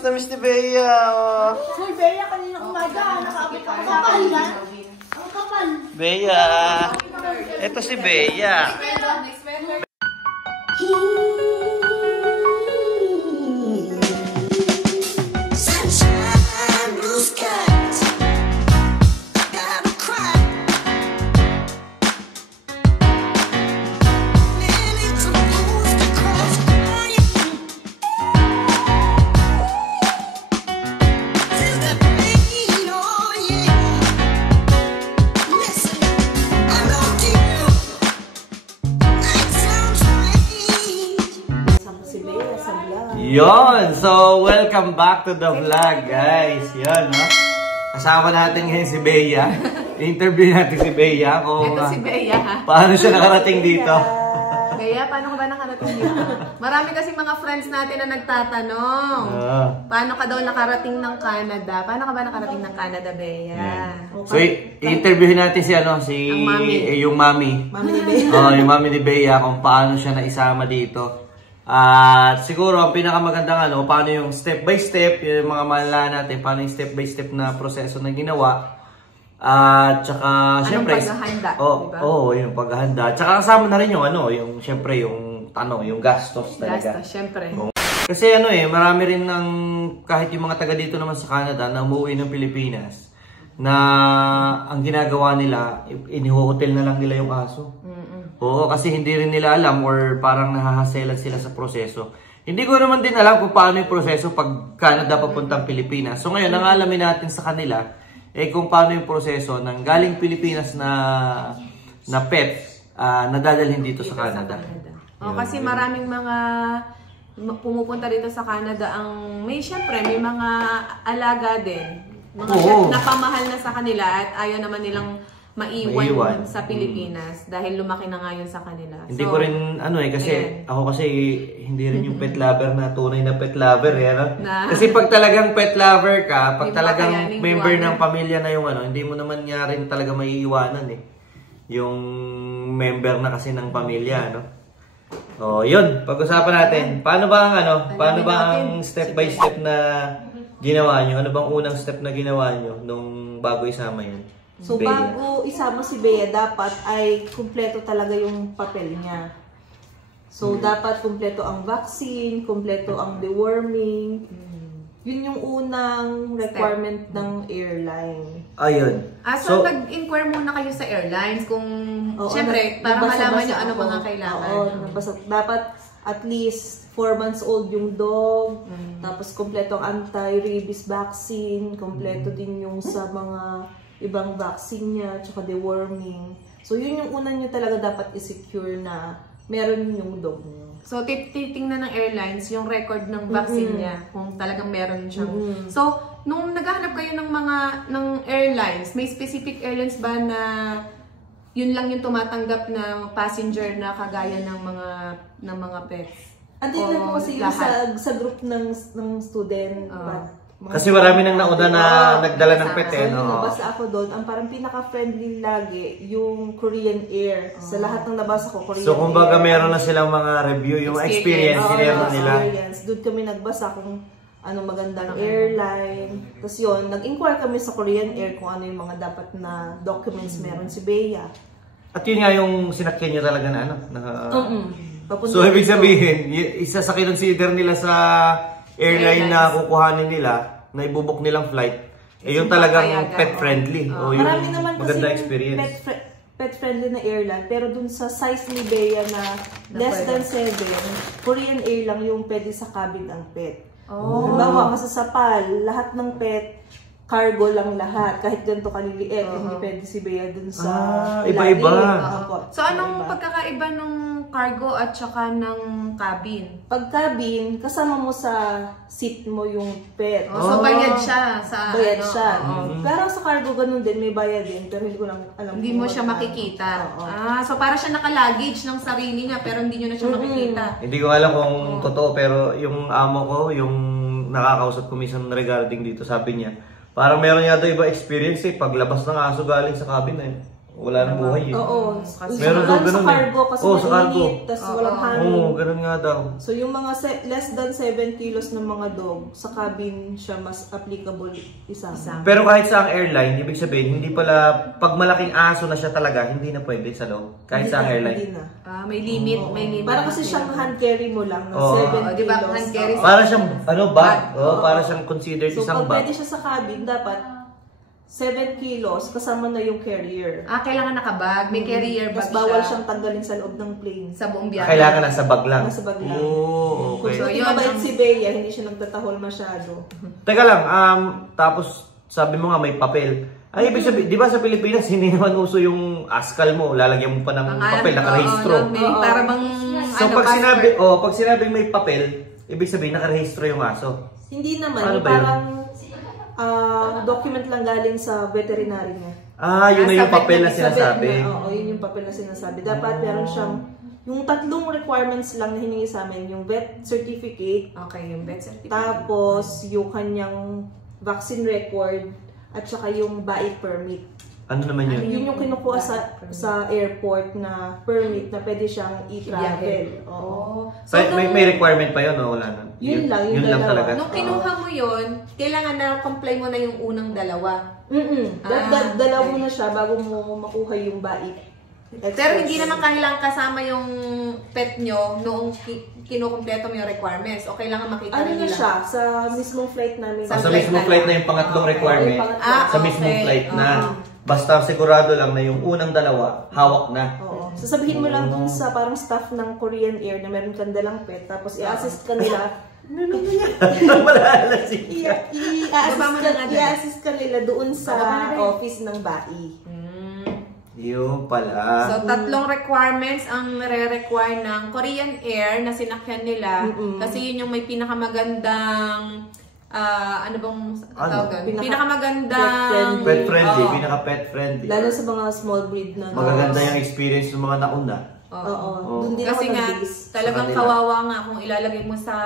na miss ni Bea. Oh. Hoy, Bea, kanina umaga. Nakaabit ako sa kapal yan. Ang kapal. Bea. Ito si Bea. Sunshine, blue skies. Gotta cry. Minutes supposed to cross by. Feel the pain, oh yeah. Listen, I love you. Night sounds strange. Sama si Bea sa vlog. Yon, so welcome back to the vlog, guys. Yon, no? Kasama natin ngayon si Bea. Interview natin si Bea kung Ito si Bea, ha? paano siya nakarating dito. Bea, paano ka ba nakarating dito? Marami kasi mga friends natin na nagtatanong. Paano ka daw nakarating ng Canada? Paano ka ba nakarating ng Canada, Bea? So, i-interviewin natin si Ang mami. yung mami. Mami ni Bea. Oh, yung mami ni Bea kung paano siya naisama dito. At siguro ang pinakamagandang paano yung step by step, yung mga malala natin, paano yung step by step na proseso na ginawa. At saka syempre, paghahanda, diba? Yung paghahanda. At saka kasama na rin yung yung syempre yung yung gastos talaga. Gastos, syempre. Kasi marami rin kahit yung mga taga dito naman sa Canada na umuwi ng Pilipinas na ang ginagawa nila, iniho-hotel na lang nila yung aso. Oo, kasi hindi rin nila alam or parang nahahaselan sila sa proseso. Hindi ko naman din alam kung paano yung proseso pag Canada papuntang Pilipinas. So ngayon, ang alamin natin sa kanila kung paano yung proseso ng galing Pilipinas na pet nadadalhin dito sa Canada. Kasi maraming mga pumupunta dito sa Canada syempre may mga alaga din. Mga pet na pamahal na sa kanila at ayaw naman nilang maiwan sa Pilipinas dahil lumaki na nga yun sa kanila. Hindi ko rin kasi ako kasi hindi rin yung pet lover na tunay na pet lover kasi pag talagang pet lover ka, pag talagang member ng pamilya na yung hindi mo naman nga rin talaga maiiwanan yung member na kasi ng pamilya, Oh, yun, pag-usapan natin. Paano ba ang step by step na ginawa nyo? Ano bang unang step na ginawa nyo nung bago isama yun? So, Bea. bago isama si Bea, dapat ay kumpleto talaga yung papel niya. So, dapat kumpleto ang vaccine, kumpleto ang deworming. Yun yung unang requirement ng airline. Ayun. So nag-inquire muna kayo sa airlines kung, syempre, para malaman nyo ano mga kailangan. Dapat at least 4 months old yung dog, tapos kumpleto ang anti-rabies vaccine, kumpleto din yung sa mga ibang vaccine niya, tsaka deworming. So, yun yung una nyo talaga dapat i-secure na meron yung dog nyo. So, titingnan ng airlines yung record ng vaccine niya, kung talagang meron siyang. So, nung naghahanap kayo ng airlines, may specific airlines ba na yun lang yung tumatanggap ng passenger na kagaya ng mga pets? Andun na po kasi yung sa group ng student. Kasi marami nang nauna na nagdala ng pet Nabasa ako doon, ang parang pinaka-friendly lagi yung Korean Air. Sa lahat ng nabasa ko, Korean Air. So kumbaga meron na silang mga review, yung experience nila. Doon kami nagbasa kung anong magandang airline. Tapos yun, nag-inquire kami sa Korean Air kung ano yung mga dapat na documents meron si Bea. At yun nga yung sinakyan niya talaga na So ibig sabihin, isa sa kinonsider nila sa airline na kukuhanin nila, na ibubuk nilang flight, yung talagang pet-friendly. O yung marami naman maganda kasi experience. Pet-friendly na airline, pero dun sa size ni Bea na less than 7, Korean Air lang yung pwede sa cabin ang pet. Halimbawa, masasapal, lahat ng pet, cargo lang lahat. Kahit ganito kaliliit, hindi pwede si Bea dun sa iba-iba. So, anong pagkakaiba ng cargo at saka ng cabin? Pag cabin, kasama mo sa seat mo yung pet. So, bayad siya sa bayad siya. Pero sa cargo, ganun din, may bayad din. Pero hindi ko lang alam. Hindi mo siya makikita. So, para siya naka-luggage ng sarili niya, pero hindi nyo na siya makikita. Hindi ko alam kung totoo, pero yung amo ko, yung nakakausap ko minsan regarding dito, sabi niya, parang meron yata iba experience paglabas ng aso galing sa cabin Wala nang buhay eh. Oo. Meron daw ganun sa cargo kasi sa cargo. mainit, tas walang hangin. Oo, ganun nga daw. So yung mga less than 7 kilos ng mga dog, sa cabin siya mas applicable isa. Pero kahit sa airline, ibig sabihin, hindi pala, pag malaking aso na siya talaga, hindi na pwede sa loob. Kahit sa airline. Hindi na. May limit, may limit. Para kasi siyang hand carry mo lang ng Oo. 7 Di ba, kilos. hand carry Para siyang, bag. Para siyang considered So isang pag bag. pwede siya sa cabin, dapat 7 kilos kasama na yung carrier. Kailangan nakabag. May carrier bag Tapos bawal siya siyang tanggalin sa loob ng plane. sa buong biyahe. Kailangan nasa bag lang. Nasa bag lang. Oo, okay. So, So, yun mabait ang- si Bea, hindi siya nagtatahol masyado. Teka lang, tapos sabi mo nga may papel. Ay, ibig sabihin, di ba sa Pilipinas, hindi naman uso yung askal mo, lalagyan mo pa ng papel, nakarehistro. Para bang, So pag sinabing may papel, ibig sabihin nakarehistro yung aso. Hindi naman, Ano ba yun? parang document lang galing sa veterinary niya. Yun na yung Sa papel na Sa vet sinasabi. na, oo, yun yung papel na sinasabi. Dapat meron siyang, yung tatlong requirements lang na hiningi sa amin, yung vet certificate, Okay, yung vet certificate. tapos yung kanyang vaccine record, at saka yung BAI permit. Ano naman yun? Yun yung kinukuha sa airport na permit na pwede siyang i-travel. Oo. So, May requirement pa yun o wala na? Yun lang, yung lang dalawa. talaga. nung kinuha mo yun, kailangan na comply mo na yung unang dalawa. Dalaw mo na siya bago mo makuha yung BAI. Pero hindi naman kailangan kasama yung pet nyo noong kinukumpleto mo yung requirements. O kailangan makita Ano na nila. siya, sa mismong flight namin. Sa Sa flight mismong na flight lang. na yung pangatlong Okay. requirement. Sa Okay. mismong flight na. Basta sigurado lang na yung unang dalawa, hawak na. Oo. Sasabihin mo lang dun sa parang staff ng Korean Air na meron kang dalang pet, tapos i-assist ka nila. Malala siya. I-assist ka nila doon sa office ng BAI. Yung pala. So, tatlong requirements ang nare-require ng Korean Air na sinakyan nila. Kasi yun yung may pinakamagandang, ano bang tawag doon? Pinakamagandang... Pet friendly, Oo. pinaka-pet friendly. Lalo sa mga small breed na. Magaganda yung experience ng mga nauna. Oo. Doon din Kasi ako nga, nag-base talagang Sa kanila. kawawa nga kung ilalagay mo sa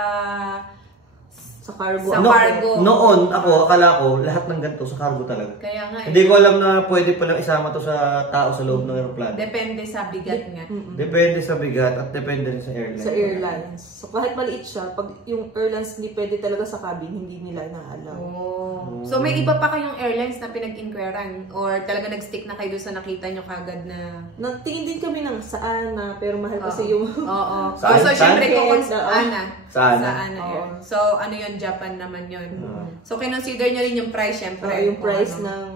sa cargo. Sa Ako, cargo. Noon, akala ko, lahat ng ganito sa cargo talaga. Kaya nga, Hindi ko alam na pwede palang isama to sa tao sa loob ng aeroplano. depende sa bigat nga. Depende sa bigat at depende rin sa airline. Sa airlines. So kahit maliit siya, pag yung airlines hindi pwede talaga sa cabin, hindi nila na-allow. Oh. So, may iba pa kayong airlines na pinag-inquiran? Or talaga nag-stick na kayo doon sa nakita nyo kagad na... Nagtingin din kami ng saan na, pero mahal kasi yung... Oo. Saan? So, syempre, Saan? Sa Ana Oo. Air. So, ano yun? Japan naman yun. So, kinonsider nyo rin yung price, syempre. yung Kung price ano. ng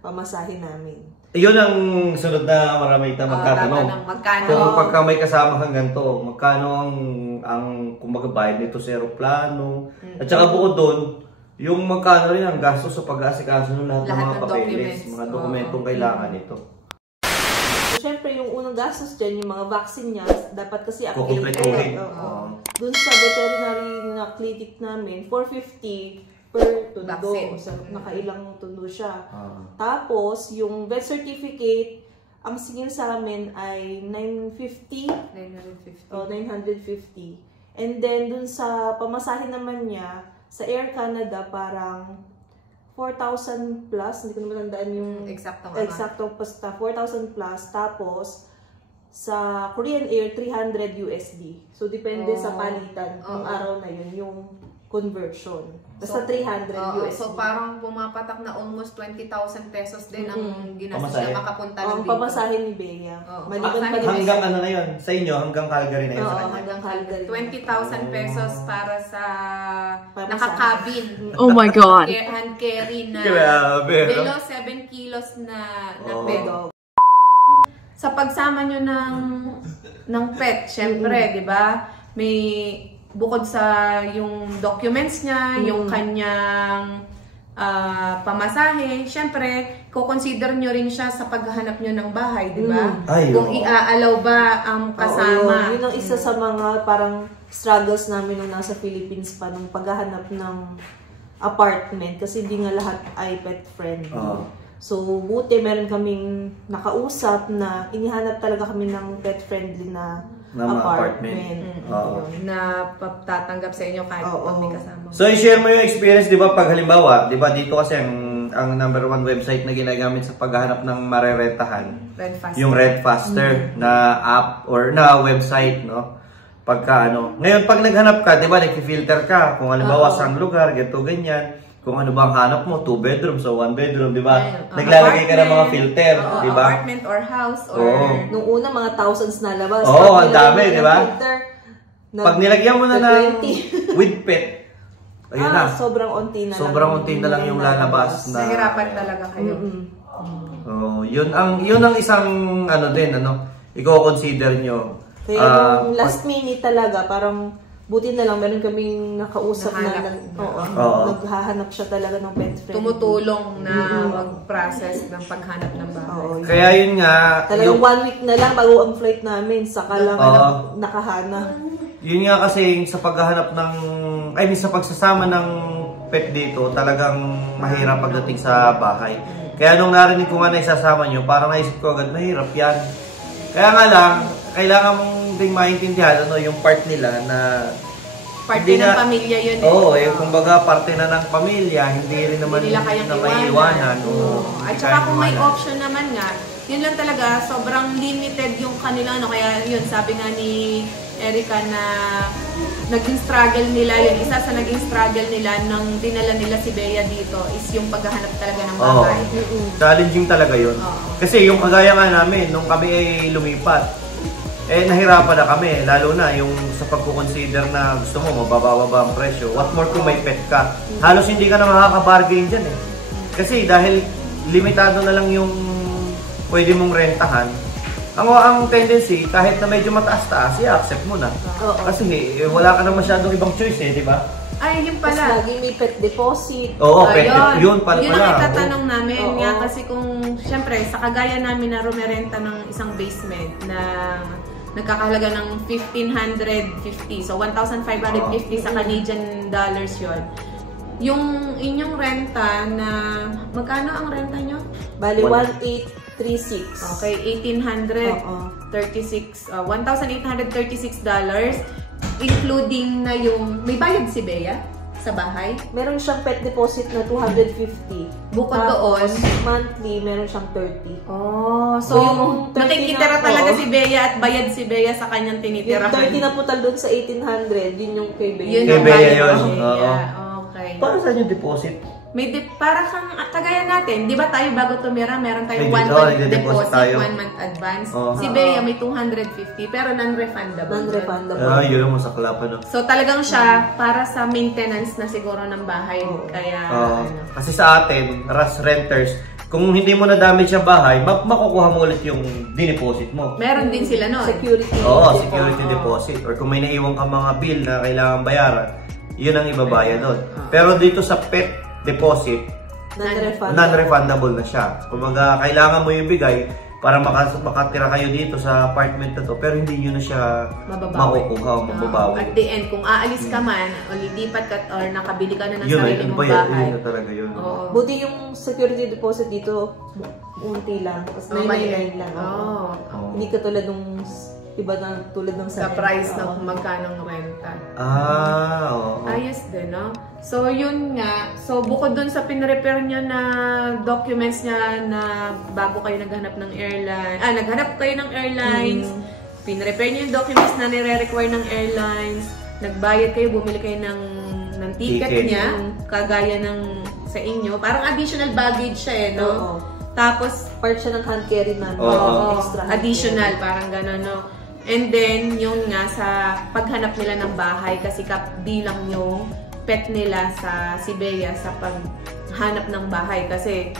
pamasahe namin. Yun ang sunod na marami tayong magtatanong. tatanong, magkano? Kung pagka may kasama kang ganito, magkano ang kumbaga bayad nito sa aeroplano. At saka bukod doon, yung magkano rin ang gastos sa pag-aasikaso ng lahat ng Lahat mga ng papeles, documents. mga dokumentong kailangan nito. So, syempre, yung unang gastos dyan, yung mga vaccine niya, dapat kasi Kukumpletuhin. Oo. Doon sa veterinary na clinic namin, 450 per tundo. Vaccine. So, nakailang tundo siya. Ah. Tapos, yung vet certificate, ang singil sa amin ay 950 950. o 950. And then, dun sa pamasahe naman niya, sa Air Canada, parang 4,000 plus. Hindi ko naman tandaan yung Eksaktong basta 4,000 plus. Tapos, sa Korean Air, 300 USD. So, depende sa palitan ng araw na yun, yung conversion. Basta 300 USD. So, parang pumapatak na almost 20,000 pesos din ang ginastos Pamasahe. niya makapunta lang ang dito. pamasahe ni Bea. Oo. Maliban pa din Hanggang ano na yun? Sa inyo, hanggang Calgary na yun sa Oo, kanya. hanggang Calgary. 20,000 pesos para sa Pamasahe. nakakabin. Oh my God. Hand carry na Grabe, no? below 7 kilos na Oo. pet. Sa pagsama nyo ng pet, syempre, di ba? May bukod sa yung documents niya, yung kanyang pamasahe, syempre, kukonsider nyo rin siya sa paghahanap nyo ng bahay, di ba? Ay, Kung oo. iaalaw ba ang kasama. Yun ang isa sa mga parang struggles namin nung nasa Philippines pa nung paghahanap ng apartment kasi hindi nga lahat ay pet friendly. Oo. So, buti meron kaming nakausap na inihanap talaga kami ng pet friendly na Na mga apartment. Oo. Na tatanggap sa inyo kahit Oo. pag may kasama. So, i-share mo yung experience, di ba, pag halimbawa, di ba, dito kasi ang number one website na ginagamit sa paghahanap ng marerentahan. Redfast. Yung Redfaster na app or na website, no? Pagka ano. Ngayon, pag naghanap ka, di ba, nag-filter ka. Kung halimbawa saan lugar, ganito, ganyan. Kung ano bang hanap mo, 2 bedrooms o 1 bedroom, di ba? Naglalagay ka ng mga filter, di ba? Apartment or house or... Oo. Nung una, mga thousands na labas. Oo, Pag ang dami, nilagyan di mo ba? ng filter, Pag nilagyan mo na ng 20. with pet, ayun na. Sobrang unti na lang. Sobrang unti na lang yung lalabas na... Nahirapan talaga kayo. Oh, yun ang isang ano din, ano, i-consider nyo. Kaya yung last minute talaga, parang buti na lang meron kaming nakausap Nahanap. Oo. Naghahanap siya talaga ng pet friend. Tumutulong na mag-process ng paghanap ng bahay. Oo. Kaya yun nga, Talagang 1 week na lang bago ang flight namin, saka lang nakahanap. yun nga kasi sa paghahanap ng, sa pagsasama ng pet dito, talagang mahirap pagdating sa bahay. Kaya nung narinig ko nga na isasama nyo, parang naisip ko agad, mahirap yan. Kaya nga lang, kailangan mong ding maintindihan yung part nila na Parte hindi ng na- pamilya yun. Oo, kumbaga parte na ng pamilya, hindi rin naman Hindi nila kayang na maiiwanan. At saka kung may option naman nga, yun lang talaga, sobrang limited yung kanila, no? Kaya yun, sabi nga ni Erica na naging struggle nila, yun, isa sa naging struggle nila nang dinala nila si Bea dito is yung paghahanap talaga ng bahay. Challenging talaga yun. Kasi yung kagaya nga namin, nung kami ay lumipat, nahirapan na kami, lalo na yung sa pagkukonsider na gusto mo, mababa ang presyo. What more kung may pet ka? Halos hindi ka na makaka-bargain dyan eh. Kasi dahil limitado na lang yung pwede mong rentahan, ang tendency, kahit na medyo mataas-taas, i-accept mo na. Kasi wala ka na masyadong ibang choice di ba? Ay, yun Tapos pala. lagi may pet deposit. Oo, pet yun pala. Yun ang itatanong namin Oo. nga kasi kung, syempre, sa kagaya namin na rumerenta ng isang basement na nagkakahalaga ng 1,550. So, 1,550 sa Canadian dollars yun. Yung inyong renta na, magkano ang renta nyo? Bali, 1,836. Okay, 1,836 $1,836 including na yung, may bayad si Bea sa bahay? Meron siyang pet deposit na 250. Bukod Tapos, doon? monthly, meron siyang 30. Oh, so yung 30 nakikitira na- talaga oo. si Bea at bayad si Bea sa kanyang Yung tinitirahan. 30 na putal doon sa 1,800, yun yung kay Bea. Yun Kay ang Bea bayad yun, ni Bea. oo. Okay. Para saan yung deposit? May para kang kagaya natin, 'di ba tayo bago tumira, meron tayong May 1 dito, month nagde-deposit deposit, tayo. 1 month advance. Oo. Si Bea may 250 pero non-refundable. Non-refundable. Yun ang masakla pa no. So talagang siya para sa maintenance na siguro ng bahay. Kaya Kasi sa atin, renters, kung hindi mo na-damage yung bahay, makukuha mo ulit yung dineposit mo. meron din sila noon. Security. Oo, security deposit. Or kung may naiwang kang mga bill na kailangan bayaran, yun ang ibabayad doon. Pero dito sa pet deposit, Non-refundable. non-refundable na siya. Kumbaga, kailangan mo yung bigay para makatira kayo dito sa apartment na to, pero hindi nyo na siya Mababawi. makukuha o mababawi. At the end, kung aalis ka man, o lilipat ka, or nakabili ka na ng Yun, sarili yun mong ba yun? bahay. Yun na talaga yun. Oo. Buti yung security deposit dito, unti lang. Tapos 999 lang. Oo. Hindi ka tulad nung iba na tulad ng Sa price na kung magkano ng renta. Oo. Ayos din, no? So, yun nga. So, bukod dun sa pinrepair nyo na documents niya na bago kayo naghanap ng airline, naghanap kayo ng airlines, pinrepair nyo yung documents na nire-require ng airlines, nagbayad kayo, bumili kayo ng ticket Ticket. niya, kagaya ng sa inyo. Parang additional baggage siya eh, no? Oo. Tapos, Part siya ng hand carry namin. Oo. Extra hand additional, carry. parang gano'n, no? And then, yung nga sa paghanap nila ng bahay, kasi bilang yung pet nila sa si Bea sa paghanap ng bahay. Kasi,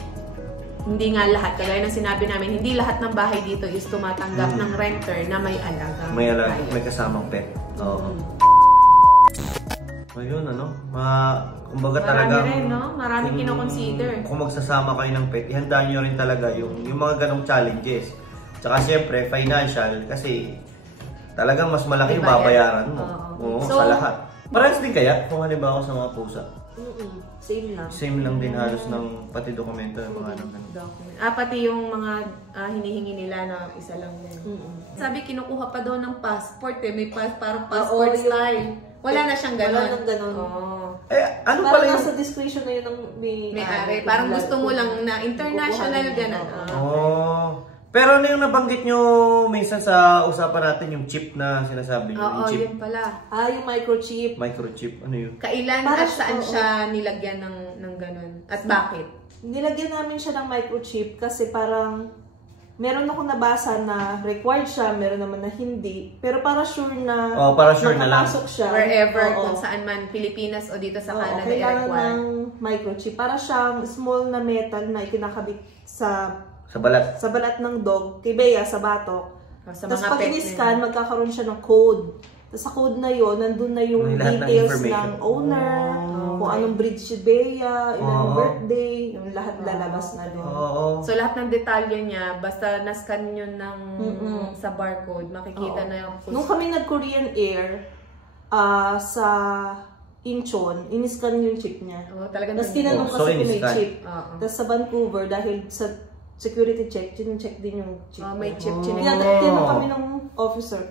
hindi nga lahat, kagaya ng sinabi namin, hindi lahat ng bahay dito is tumatanggap ng renter na may alaga. May kasamang pet. Oo. Ayun, ano? Kumbaga Marami talagang... rin, no? Marami kinoconsider. Kung magsasama kayo ng pet, ihandaan nyo rin talaga yung mga ganong challenges. Tsaka syempre, financial, kasi talagang mas malaki yung May bayad. babayaran mo. Oo. Oo, So, sa lahat. Parehas din kaya, kung halimbawa sa mga pusa. Same lang. Same lang din halos ng pati dokumento ng mga ganun. Document. Pati yung mga hinihingi nila na isa lang din. Sabi, kinukuha pa daw ng passport eh. May parang passport yung- style. Wala na siyang ganun. Wala nang ganun. Oo. Ano pala Parang yung... nasa discretion na yun ng May-ari. Parang gusto mo lang na international, gano'n. Oh. Pero ano yung nabanggit nyo minsan sa usapan natin, yung chip na sinasabi nyo? Oo, yung chip, yun pala. Yung microchip. microchip, ano yun? Kailan Para at saan oo. siya nilagyan ng gano'n? At bakit? Nilagyan namin siya ng microchip kasi parang meron akong nabasa na required siya, meron naman na hindi. Pero para sure na Para sure na lang. makapasok siya. Wherever, Oo. kung saan man, Pilipinas o dito sa Oo, Canada, kailangan i-require. ng microchip. Para siyang small na metal na ikinakabit sa Sa balat. ng dog, kay Bea, sa batok. Sa Tapos mga pag pet in-scan, magkakaroon siya ng code. Tapos sa code na yon, nandun na yung May lahat ng details information. ng owner, kung anong breed si Bea, ilang Oo. birthday, yung lahat lalabas na doon. Oo. So, lahat ng detalye niya, basta na-scan yun sa barcode, makikita Oo. na yung Nung kami nag-Korean Air, sa Incheon, in-scan yung chip niya. talagang Tapos tinanong So, kasi kung may in-scan. chip. Oo. Tapos sa Vancouver, dahil sa security check, check din yung chip. May niya. chip, chinik. Tinanong kami ng officer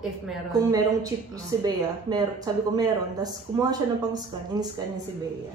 If meron. kung merong chip si Bea. Sabi ko meron. Tapos kumuha siya ng pang-scan, in-scan niya si Bea.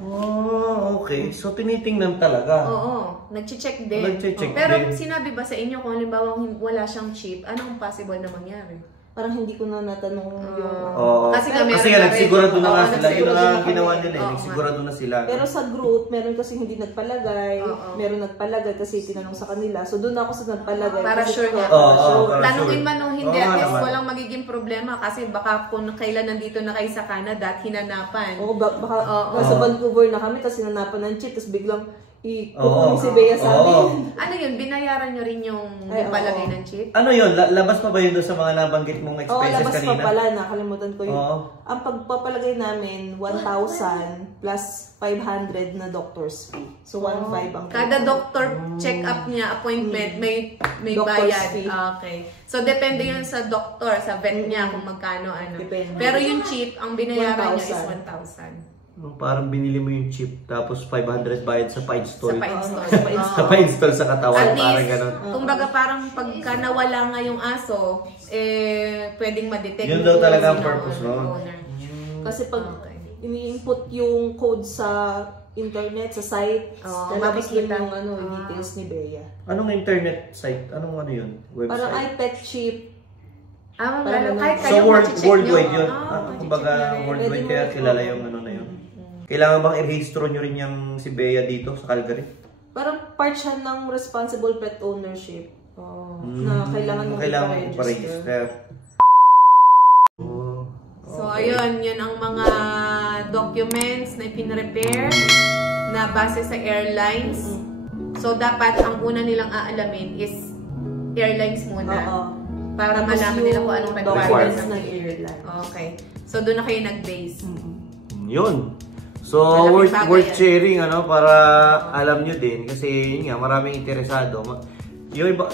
Okay. So, tinitingnan talaga. Oo, nag-check din. Nag-check Pero din. sinabi ba sa inyo kung halimbawa wala siyang chip, anong possible na mangyari? Parang hindi ko na natanong yung... Oo. Kasi Kasi meron nga, na rin. nagsigurado na nga Oo, sila. Yun nagsigurado na na ang kami. ginawa nila. Oo, Nagsigurado na sila. Pero sa group, meron kasi hindi nagpalagay. Oo. Meron nagpalagay kasi tinanong sa kanila. So doon ako sa nagpalagay. Para kasi sure nga. Oo, sure. para Tanungin sure. man nung hindi, Oo at nga least naman. walang magiging problema kasi baka kung kailan nandito na kayo sa Canada at hinanapan. Oo, baka Oo. nasa Vancouver na kami, tapos sinanapan ng chip, tapos biglang Oo. kukunin si Bea sa Oo. amin. Ano yun, binayaran nyo rin yung Ay, palagay oo. ng chip? Ano yun? Labas pa ba yun doon sa mga nabanggit mong Oo, expenses labas kanina? pa pala, nakalimutan ko yun. Oo. Ang pagpapalagay namin, 1,000 plus 500 na doctor's fee. So, 1,500 ang Kada doctor check-up niya, appointment, may Doctor's bayad. fee. Okay. So, depende yun sa doctor, sa vet niya kung magkano ano. Depende. Pero yung chip, ang binayaran niya is 1,000. 1,000. Parang binili mo yung chip, tapos 500 bayad sa pa-install. Sa pa-install. Sa pa-install sa katawan, At parang least, ganun. kumbaga parang pagka nawala nga yung aso, pwedeng ma-detect. Yun daw talaga ang sino purpose, ang no? owner. Kasi pag Okay. ini-input yung code sa internet, sa site, Oo, lalabas din makikita. yung details ni Bea. Anong internet site? Anong ano yun? Parang Website? iPet chip. Lalo, kahit So, kayo machicheck worldwide nyo. yun? machicheck Kumbaga, nyo rin. worldwide Pwede kaya mo- kilala yung ano na yun. Kailangan bang i-registro nyo rin yung si Bea dito sa Calgary? Parang part siya ng responsible pet ownership. Na kailangan mong Kailangan mo ipa-register. pa-register. Oh. So, ayun, yun ang mga documents na ipinrepair na base sa airlines. So, dapat ang una nilang aalamin is airlines muna. Oo. Para Tapos malaman yung nila kung anong documents requirements ng ng airline. Okay. So, doon na kayo nag-base. Yun. So, Malaking bagay worth yan. sharing, ano, para alam nyo din. Kasi, yun nga, maraming interesado. Yung iba,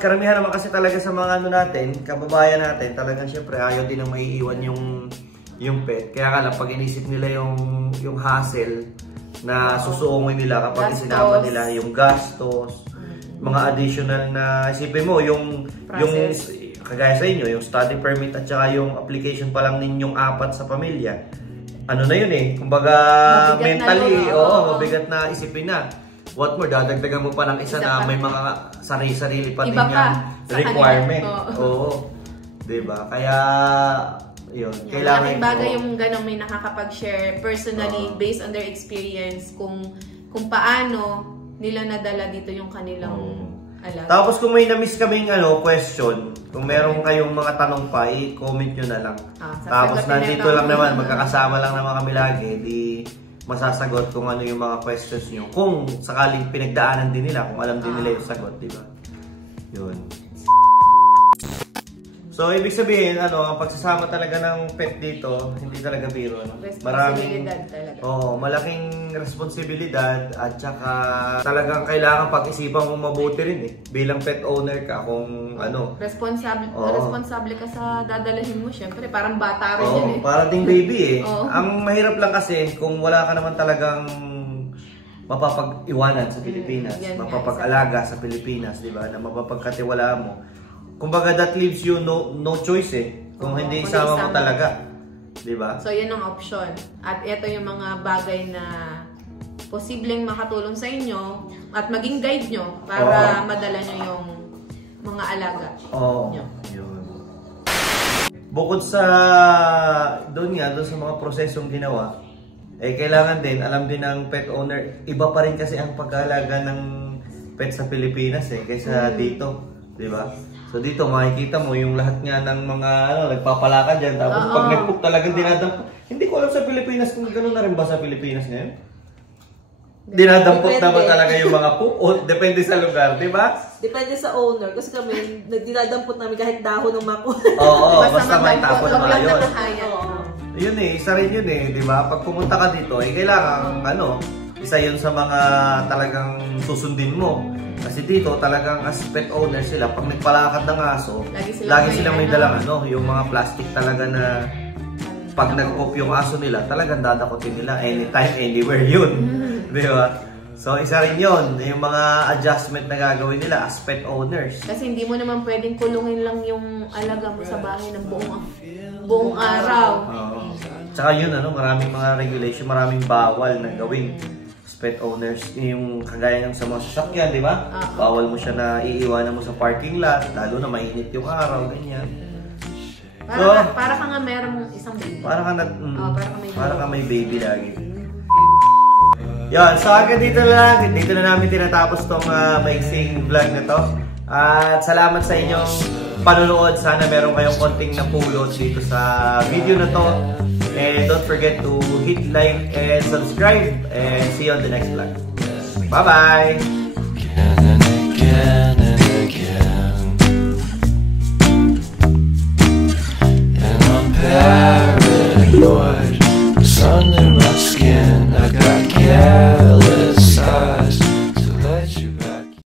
karamihan naman kasi talaga sa mga ano natin, kababayan natin, talagang syempre ayaw din ang maiiwan yung pet. Kaya ka lang, pag inisip nila yung hassle na susuungin nila kapag Gastos. isinama nila yung gastos, mga additional na, isipin mo, yung kagaya sa inyo, yung study permit at saka yung application pa lang ninyong 4 sa pamilya. Ano na yun eh, kumbaga Mabigat na mentally, yun, oo, oo. mabigat na isipin na. What more, dadagdagan mo pa ng isa Isa na pa. may mga sarili-sarili pa din Iba pa yan sa requirement. kanila. Oo. Diba? Kaya, yun, kailangan Malaking bagay yung ganong may nakakapag-share personally based on their experience kung paano nila nadala dito yung kanilang alaga. Tapos kung may na-miss kaming question, kung meron kayong mga tanong pa, i-comment nyo na lang. Tapos sasagutin nandito nito. lang naman, magkakasama lang naman kami lagi, di masasagot kung ano yung mga questions nyo. Kung sakaling pinagdaanan din nila, kung alam din nila yung sagot, di ba? Yun. So, ibig sabihin, ang pagsasama talaga ng pet dito, hindi talaga biro. Responsibilidad talaga. Oo, malaking responsibilidad at saka talagang kailangan pag-isipan mong mabuti rin eh. Bilang pet owner ka, kung Responsable ka sa dadalhin mo, syempre. Parang bata rin yun eh. para ding baby eh. Oo. Ang mahirap lang kasi kung wala ka naman talagang mapapag-iwanan sa Pilipinas, Yan nga, mapapag-alaga sa Pilipinas, di ba? Na mapapagkatiwalaan mo. Kumbaga that leaves you no choice eh. Kung Oo, hindi kung isama mo isama. talaga. Di ba? So, yun ang option. At ito yung mga bagay na posibleng makatulong sa inyo at maging guide nyo para madala nyo yung mga alaga nyo. Yun. Bukod sa doon sa mga prosesong ginawa, kailangan din, alam din ng pet owner, iba pa rin kasi ang pag-aalaga ng pet sa Pilipinas kaysa dito, di ba? So dito makikita mo yung lahat nga ng mga nagpapalakad diyan, tapos pag nagpoop talagang dinadampot. Hindi ko alam sa Pilipinas kung gano'n na rin ba sa Pilipinas ngayon? Dinadampot na ba talaga yung mga poop? O depende sa lugar, di ba? Depende sa owner. Kasi kami, dinadampot namin kahit dahon ng mako. Oo, basta may tapon na Wag lang yun. nakahayat. Yun isa rin yun di ba? Pag pumunta ka dito, kailangan, isa yun sa mga talagang susundin mo. Kasi dito, talagang as pet owner sila, pag nagpalakad ng aso, lagi silang may dalang yung mga plastic talaga na pag nag-pop yung aso nila, talagang dadakotin nila anytime, anywhere yun. Di ba? So, isa rin yun, yung mga adjustment na gagawin nila as pet owners. Kasi hindi mo naman pwedeng kulungin lang yung alaga mo sa bahay ng buong araw. Tsaka yun, maraming mga regulation, maraming bawal na gawin as pet owners. Yung kagaya ng sa mga sasakyan, di ba? Bawal mo siya na iiwanan mo sa parking lot, lalo na mainit yung araw, ganyan. Para ka nga merong isang baby. Para ka may baby lagi. Yan, so hanggang dito na namin tinatapos tong maiksing vlog na to. At salamat sa inyong panonood. Sana meron kayong konting napulot dito sa video na to. And don't forget to hit like and subscribe. And see you on the next vlog. Bye-bye! Again and again and again. And I'm paranoid.